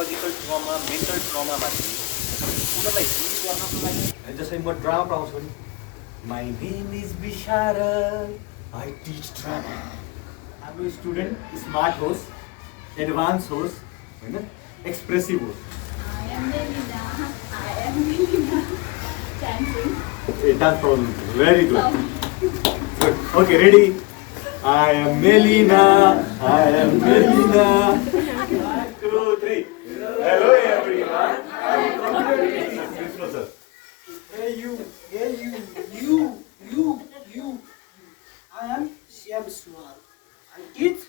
Psychological trauma mental ट्रमामाथि उनीहरूलाई हिल गर्नको लागि जसरी म ड्रामा पढाउँछु नि my name is Bisharad I teach drama हाम्रो स्टुडेन्ट स्मार्ट होस् एडभान्स होस् होइन एक्सप्रेसिभ होस् dance problem very good good okay ready I am Melina. I am Melina. 1, 2, 3. Hello everyone. I am computer. Hey you. I am Shyamswar. I teach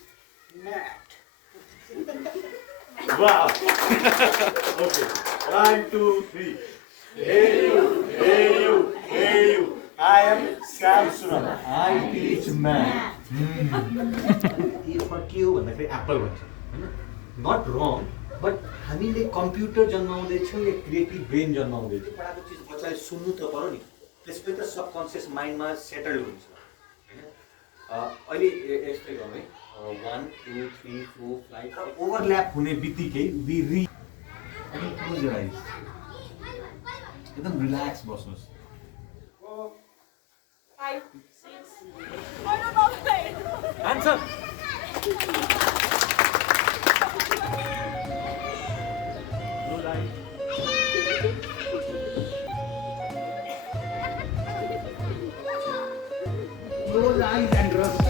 math. Wow. Okay. 1, 2, 3. Hey you. I am Shyamswar. I teach math. यसमा के हो भन्दाखेरि एप्पल भन्छ होइन नट रङ बट हामीले कम्प्युटर जन्माउँदैछौँ या क्रिएटिभ ब्रेन जन्माउँदैछौँ पढाएको चिज बच्चाले सुन्नु त पऱ्यो नि त्यसपछि त सबकन्सियस माइन्डमा सेटल हुन्छ होइन अहिले यस्तै गरौँ है 1 2 3 4 5 ओभरल्याप हुने बित्तिकै वी री अनि क्लोज योर आइज एकदम रिल्याक्स बस्नुहोस् 5 6 answer Close eyes and rest.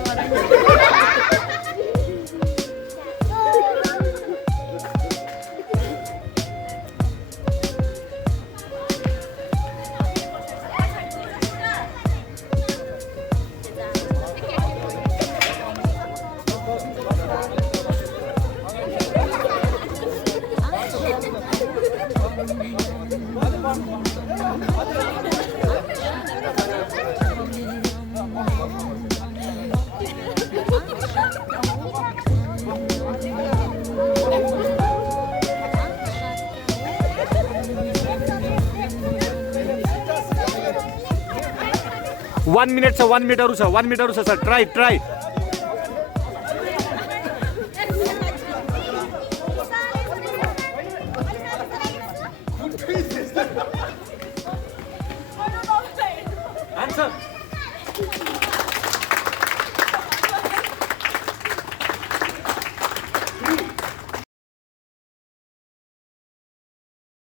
1 minute छ 1 minute छ सर ट्राई